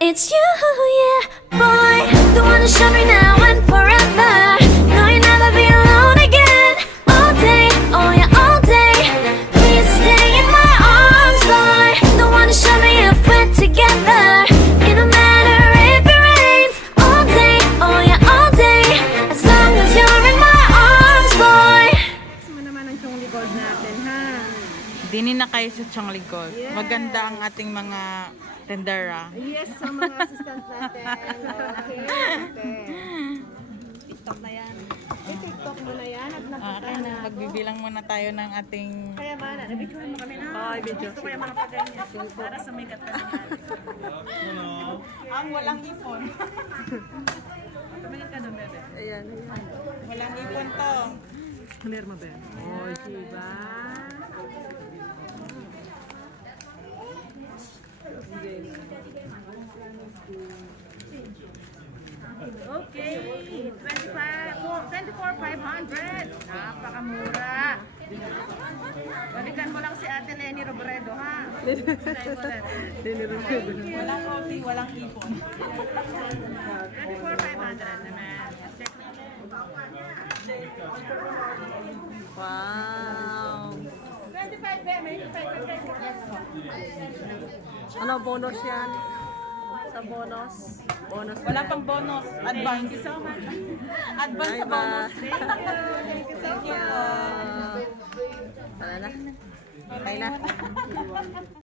It's you, yeah, boy. The one to show me now Dini na kayo sa Chongli Gold. Maganda ang ating mga tendera. Yes, sa mga assistant natin. Okay, okay. TikTok na yan. Eh, TikTok mo na yan at Ah, napunta kaya na. magbibilang muna tayo ng ating... Kaya ba na, nabidyohan mo kami na. Oo, video. Gusto ko yung mga paganyan. Para sumikat ka na. Ang walang ipon. Tumingin ka doon, bebe. Ayan. walang ipon to. Clear mo, bebe. Oh, diba? 24,500. Napakamura. Balikan mo lang si Ate Lenny Robredo, ha? Lenny Robredo. Walang OT, walang ipon. 24,500 naman. Wow! 25, be, may 25 Ano bonus yan? Sa bonus? Bonus Wala pang bonus. Advance. so much. Advance sa Bye, bye. bonus. Thank you so much. Tara na. Patay na.